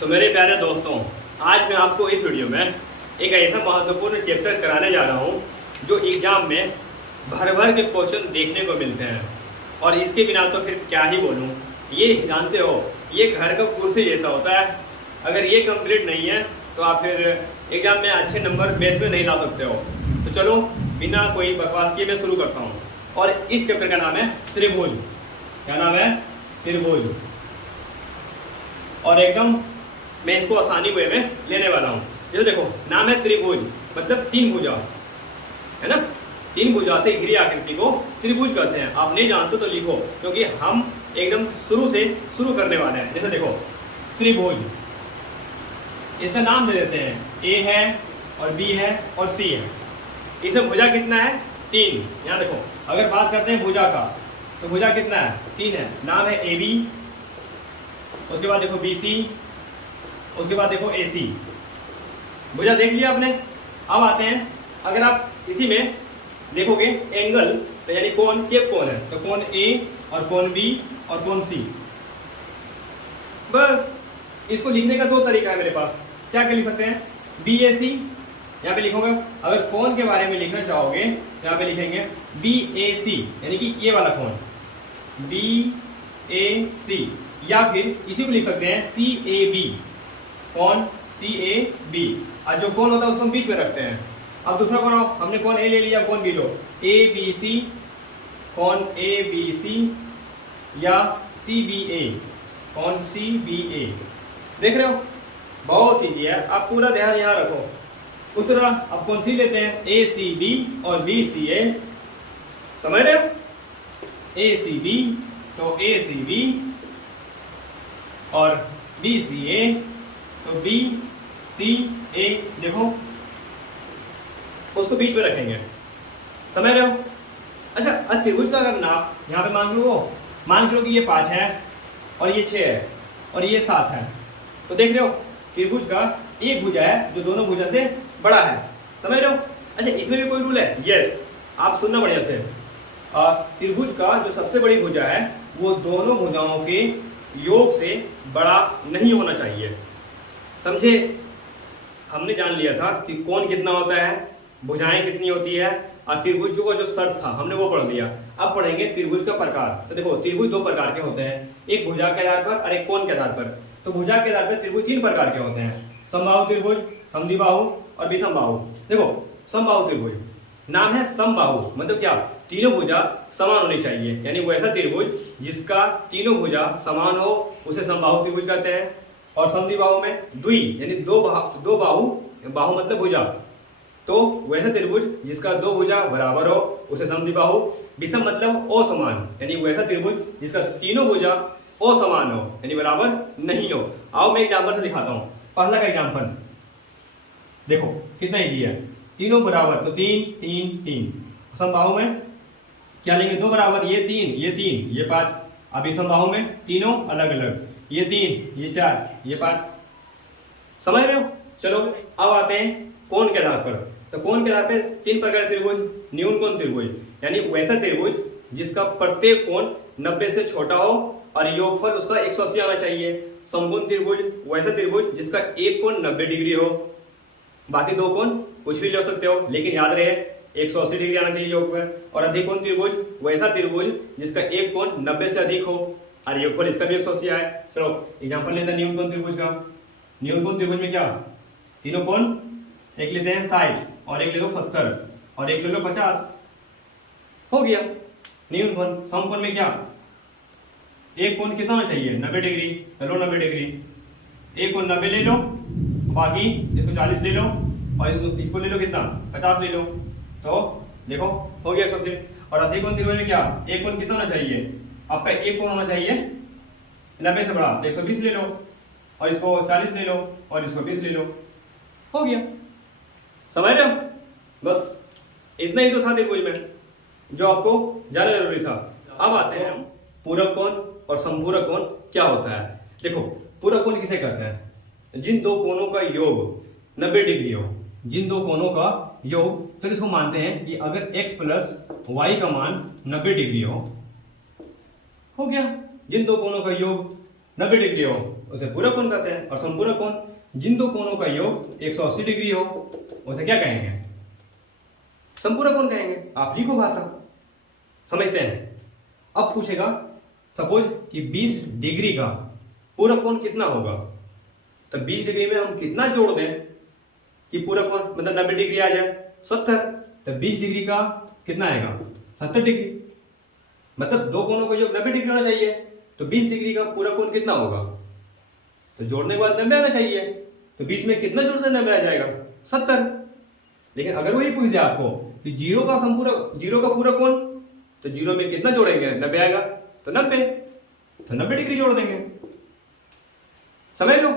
तो मेरे प्यारे दोस्तों, आज मैं आपको इस वीडियो में एक ऐसा महत्वपूर्ण चैप्टर कराने जा रहा हूँ जो एग्जाम में भर भर के क्वेश्चन देखने को मिलते हैं। और इसके बिना तो फिर क्या ही बोलूँ। ये जानते हो, ये घर का कुर्सी जैसा होता है। अगर ये कंप्लीट नहीं है तो आप फिर एग्जाम में अच्छे नंबर मैथ में नहीं ला सकते हो। तो चलो बिना कोई बकवास किए मैं शुरू करता हूँ। और इस चैप्टर का नाम है त्रिभुज। क्या नाम है? त्रिभुज। और एकदम मैं इसको आसानी वे में लेने वाला हूँ। जैसे देखो, नाम है त्रिभुज, मतलब तीन भुजा, है ना। तीन भुजा से घिरी आकृति को त्रिभुज कहते हैं। आप नहीं जानते तो लिखो, क्योंकि हम एकदम शुरू से शुरू करने वाले हैं। जैसे देखो, त्रिभुज, इसका नाम दे देते हैं। ए है और बी है और सी है। इसमें भुजा कितना है? तीन। यहाँ देखो, अगर बात करते हैं भुजा का, तो भुजा कितना है? तीन है। नाम है ए बी, उसके बाद देखो बी सी, उसके बाद देखो ए सी। भुजा देख लिया आपने। अब आते हैं, अगर आप इसी में देखोगे एंगल, तो यानी कोण, ये कोण है, तो कोण ए और कोण बी और कोण सी। बस इसको लिखने का दो तरीका है मेरे पास। क्या क्या लिख सकते हैं? बी ए सी, यहाँ पे लिखोगे। अगर कोण के बारे में लिखना चाहोगे, यहाँ पे लिखेंगे बी ए सी, यानी कि ये वाला कोण, बी ए सी। या फिर इसी को लिख सकते हैं सी ए बी, कोण सी ए बी। और जो कोण होता है उसको हम बीच में रखते हैं। अब दूसरा कोण, हमने कोण ए ले लिया, कोण B low, A B C, कोण ए बी सी, या सी बी ए, कोण सी बी ए। देख रहे हो, बहुत ईजी है। आप पूरा ध्यान यहाँ रखो। उस तरह अब कौन सी लेते हैं? ए सी बी और बी सी ए। समझ रहे हो? ए सी बी, तो ए सी बी, और बी सी ए, तो बी सी ए। देखो, उसको बीच में रखेंगे। समझ रहे हो? अच्छा, त्रिभुज का अगर नाप यहाँ पे मान लो कि ये 5 है और ये 6 है और ये 7 है, तो देख रहे हो त्रिभुज का एक भुजा है जो दोनों भुजा से बड़ा है। समझ रहे हो? अच्छा, इसमें भी कोई रूल है? यस, आप सुनना बढ़िया से। त्रिभुज का जो सबसे बड़ी भुजा है वो दोनों भुजाओं के योग से बड़ा नहीं होना चाहिए। समझे? हमने जान लिया था कि कोण कितना होता है, भुजाएं कितनी होती है, और त्रिभुज का जो शर्त था हमने वो पढ़ लिया। अब पढ़ेंगे त्रिभुज का प्रकार। तो देखो, त्रिभुज दो प्रकार के होते हैं, एक भुजा के आधार पर और एक कोण के आधार पर। तो भुजा के आधार पर त्रिभुज तीन प्रकार के होते हैं: समबाहु त्रिभुज, समद्विबाहु और विषमबाहु। देखो, समबाहु त्रिभुज, नाम है समबाहु, मतलब क्या? तीनों भुजा समान होनी चाहिए, यानी वैसा त्रिभुज जिसका तीनों भुजा समान हो उसे समबाहु त्रिभुज कहते हैं। और समद्विबाहु में द्वि, यानी दो बाहु, बाहु मतलब भुजा, तो वैसा त्रिभुज जिसका दो भुजा बराबर हो उसे समद्विबाहु। विषम मतलब असमान, यानी वैसा त्रिभुज जिसका तीनों भुजा असमान हो, यानी बराबर नहीं हो। आओ मैं एग्जाम्पल से दिखाता हूँ। पहला का एग्जाम्पल देखो, कितना इजी है। तीनों बराबर, तो 3 3 3। समबाहु में क्या लेंगे? दो बराबर, ये 3 ये 5। अब विषमबाहु में तीनों अलग अलग, ये 3 ये 4 ये 5। समझ रहे हो? चलो अब आते हैं कोण के आधार पर। तो कोण के आधार पर तीन प्रकार के त्रिभुज: न्यून कोण त्रिभुज, यानी वैसा त्रिभुज जिसका प्रत्येक कोण 90 से छोटा हो और योगफल उसका 180 आना चाहिए। समकोण त्रिभुज, वैसा त्रिभुज जिसका एक कोण 90 डिग्री हो, बाकी दो कोण कुछ भी ले सकते हो, लेकिन याद रहे 180 डिग्री आना चाहिए योगफल। और अधिकोण त्रिभुज, वैसा त्रिभुज जिसका एक कोण 90 से अधिक हो और योगफल इसका भी 180 आए। चलो एग्जांपल लेते हैं न्यून कोण त्रिभुज का। न्यून कोण त्रिभुज में क्या? तीनों कोण, एक लेते हैं 60 और एक ले लो 70 और एक ले लो 50, हो गया न्यून कोण। समकोण में क्या? एक कोण कितना होना चाहिए? 90 डिग्री। चलो 90 डिग्री, एक कोण 90 ले लो, बाकी इसको 40 ले लो और इसको ले लो कितना? 50 ले लो, तो देखो हो गया 180। और अधिकोण त्रिभुज में क्या? एक कोण कितना होना चाहिए? आपका एक कोण होना चाहिए 90 से बड़ा, 120 ले लो और इसको 40 ले लो और इसको 20 ले लो, हो गया। समझ रहे हो? बस इतना ही तो था त्रिभुज में जो आपको जानना जरूरी था। अब आते हैं हम पूरक कोण और समपूरक कोण क्या होता है। देखो, पूरक कोण किसे कहते हैं? जिन दो कोणों का योग 90 डिग्री हो, जिन दो कोणों का योग, चलो इसको मानते हैं कि अगर x प्लस वाई का मान 90 डिग्री हो गया। जिन दो कोणों का योग 90 डिग्री हो उसे पूरक कोण कहते हैं, और संपूरक कोण जिन दो कोणों का योग 180 डिग्री हो उसे क्या कहेंगे, संपूरक कोण कहेंगे। आप लिखो भाषा, समझते हैं। अब पूछेगा सपोज कि 20 डिग्री का पूरक कोण कितना होगा, तो 20 डिग्री में हम कितना जोड़ दें कि पूरक कोण मतलब 90 डिग्री आ जाए, 70। तो 20 डिग्री का कितना आएगा, 70 डिग्री, मतलब दो कोणों का योग 90 डिग्री होना चाहिए। तो 20 डिग्री का पूरक कोण कितना होगा, तो जोड़ने के बाद 90 आना चाहिए। तो 20 में कितना जोड़ दें 90 आ जाएगा, 70। लेकिन अगर वही पूछ दिया आपको कि जीरो का पूरक कोण, तो जीरो में कितना जोड़ेंगे, 90 आएगा, तो 90 डिग्री जोड़ देंगे, समझ लो।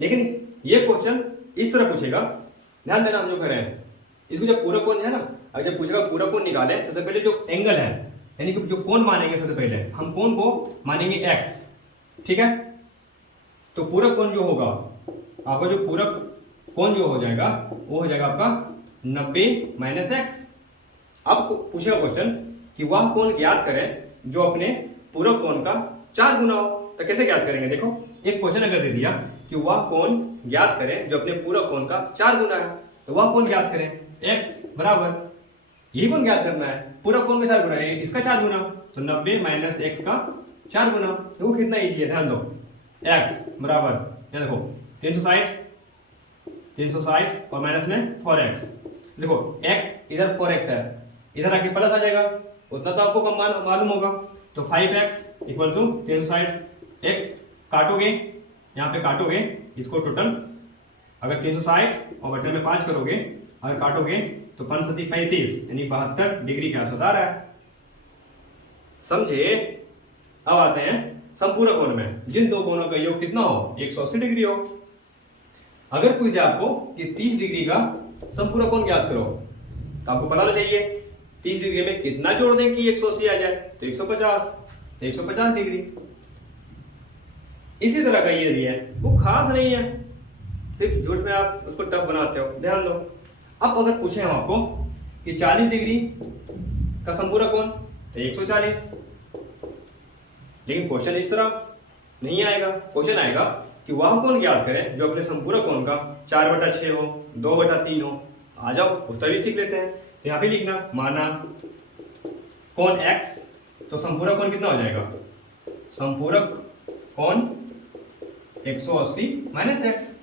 लेकिन ये क्वेश्चन इस तरह पूछेगा, ध्यान देना हम जो कर रहे हैं, इसको जब पूरक कोण है ना, अगर जब पूछेगा पूरक कोण निकाले तो सबसे पहले जो एंगल है यानी कि जो कोण मानेंगे, सबसे पहले हम कोण को मानेंगे x, ठीक है। तो पूरक कोण जो होगा आपका, जो पूरक कोण जो हो जाएगा वो हो जाएगा आपका 90 माइनस एक्स। अब पूछेगा क्वेश्चन कि वह कोण ज्ञात करें जो अपने पूरक कोण का 4 गुना हो। तो कैसे ज्ञात करेंगे, देखो एक क्वेश्चन अगर दे दिया कि वह कोण ज्ञात करें जो अपने पूरक कोण का 4 गुना है, तो वह कोण ज्ञात करें x बराबर, यही कोण ज्ञात करना है, पूरक कोण का 4 गुना है, इसका 4 गुना, तो 90 माइनस एक्स का 4 गुना। तो वो कितना इजी है, ध्यान दो, x बराबर ये देखो 360 और माइनस में 4x। देखो x इधर 4x है, इधर आके प्लस आ जाएगा, उतना तो आपको मालूम होगा। तो 5x इक्वल टू 360, x काटोगे, यहाँ पे काटोगे इसको, टोटल अगर 360 और बटे में 5 करोगे, अगर काटोगे तो 5 सती 35 यानी 72 डिग्री के आसपास आ रहा है, समझे। अब आते हैं संपूरक कोण में, जिन दो कोणों का योग कितना हो, 180 डिग्री हो। अगर पूछ दिया आपको कि 30 डिग्री का संपूरक कोण ज्ञात करो, तो आपको पता होना चाहिए 30 डिग्री में कितना जोड़ दें कि 180 आ जाए, तो 150, तो 150 डिग्री। इसी तरह का ये भी है, वो खास नहीं है, सिर्फ झूठ में आप उसको टफ बनाते हो, ध्यान दो। अब अगर पूछे हम आपको कि 40 डिग्री का संपूरक कोण, तो 140। लेकिन क्वेश्चन इस तरह नहीं आएगा, क्वेश्चन आएगा कि वह कोण ज्ञात करें जो अपने संपूरक कोण का 4/6 हो, 2/3 हो। आ जाओ उस तरह भी सीख लेते हैं। तो यहाँ पे लिखना, माना कोण x, तो संपूरक कोण कितना हो जाएगा, संपूरक कोण 180 माइनस एक्स।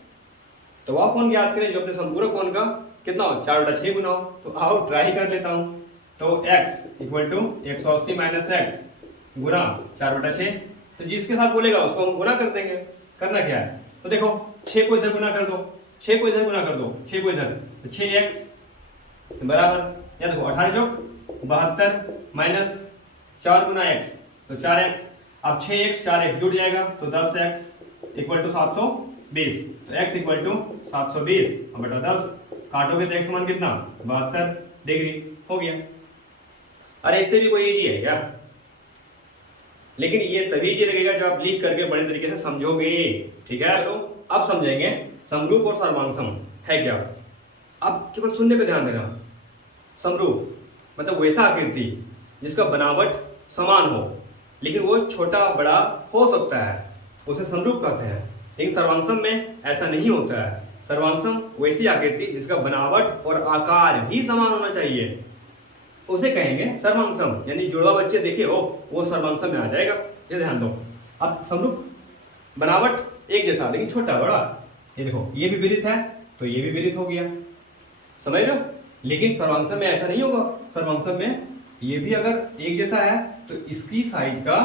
तो वह कोण ज्ञात करें जो अपने संपूरक कोण का कितना हो, 4/6 गुना हो। तो आओ ट्राई कर लेता हूं। तो x equal to 180 minus x गुना 4/6, तो जिसके साथ बोलेगा उसको हम गुना कर देंगे। करना क्या है, तो देखो 6 को इधर गुना कर दो, 6 को इधर गुना कर दो, 6 को इधर, तो 6x बराबर, या देखो 18 चौक 72 माइनस 4 गुना x, तो 4x। अब 6x 4x जुड़ जाएगा, तो 10x इक्वल टू 720। तो x इक्वल टू 720 बटा 10, काटोगे तो x मान कितना, 72 डिग्री हो गया। अरे इससे भी कोई इजी है क्या, लेकिन ये तभी इजी लगेगा जब आप लिख करके बड़े तरीके से समझोगे, ठीक है। तो अब समझेंगे समरूप और सर्वांगसम है क्या। अब केवल सुनने पे ध्यान देना। समरूप मतलब वैसा आकृति जिसका बनावट समान हो, लेकिन वो छोटा बड़ा हो सकता है, उसे समरूप कहते हैं। लेकिन सर्वांगसम में ऐसा नहीं होता है। सर्वांगसम वैसी आकृति जिसका बनावट और आकार भी समान होना चाहिए, उसे कहेंगे सर्वांगसम। यानी जुड़वा बच्चे देखे हो, वो सर्वांगसम में आ जाएगा। ये ध्यान दो। अब समरूप बनावट एक जैसा लेकिन छोटा बड़ा, ये देखो ये भी विदित है तो ये भी विदित हो गया, समझ रहे हो। लेकिन सर्वांगसम में ऐसा नहीं होगा। सर्वांगसम में ये भी अगर एक जैसा है तो इसकी साइज का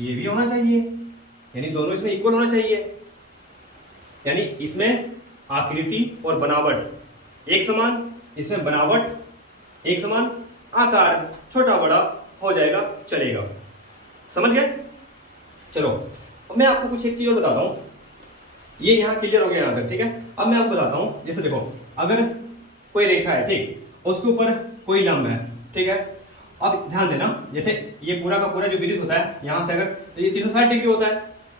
ये भी होना चाहिए, यानी दोनों इसमें इक्वल होना चाहिए। यानी इसमें आकृति और बनावट एक समान, इसमें बनावट एक समान, आकार छोटा बड़ा हो जाएगा, चलेगा। समझ गए। चलो अब मैं आपको कुछ एक चीज और बताता हूं। ये यहाँ क्लियर हो गया यहाँ तक, ठीक है। अब मैं आपको बताता हूं, जैसे देखो अगर कोई रेखा है, ठीक, उसके ऊपर कोई लंब है, ठीक है। अब ध्यान देना, जैसे ये पूरा का पूरा जो विदित होता है, यहाँ से अगर तो ये 360 डिग्री होता है,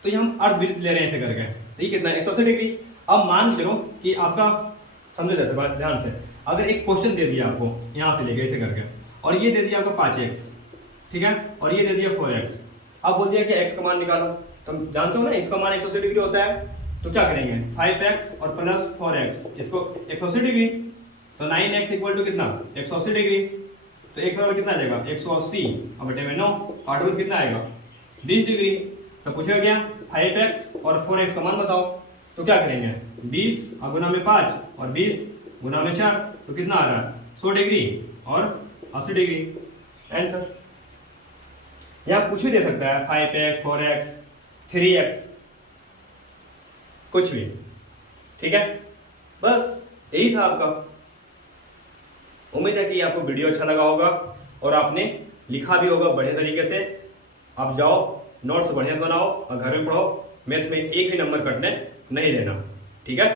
तो ये हम अर्ध विदित ले रहे हैं ऐसे करके, तो ये कितना है 180 डिग्री। अब मान के चलो कि आपका, समझो जैसे बात ध्यान से, अगर एक क्वेश्चन दे दिया आपको यहाँ से लेके ऐसे करके, और ये दे दिया आपको 5x, ठीक है, और ये दे दिया 4x। अब बोल दिया कि x का मान निकालो, तुम जानते हो ना इसका मान 180 डिग्री होता है, तो क्या करेंगे 5x और प्लस 4x इसको 180 डिग्री, तो 9x इक्वल टू कितना 180 डिग्री, तो x बराबर कितना आ जाएगा 180 और बटे में 9 काटो तो कितना आएगा 20 डिग्री। तो पूछा गया 5x और 4x का मान बताओ, तो क्या करेंगे 20 गुना में 5 और 20 गुना में 4, तो कितना आ रहा है 100 डिग्री और 80 डिग्री आंसर। यहाँ कुछ भी दे सकता है 5x 4x 3x कुछ भी, ठीक है। बस यही था आपका। उम्मीद है कि आपको वीडियो अच्छा लगा होगा और आपने लिखा भी होगा बढ़िया तरीके से। आप जाओ नोट्स बढ़िया से बनाओ और घर में पढ़ो, मैथ में एक भी नंबर कटने नहीं देना, ठीक है।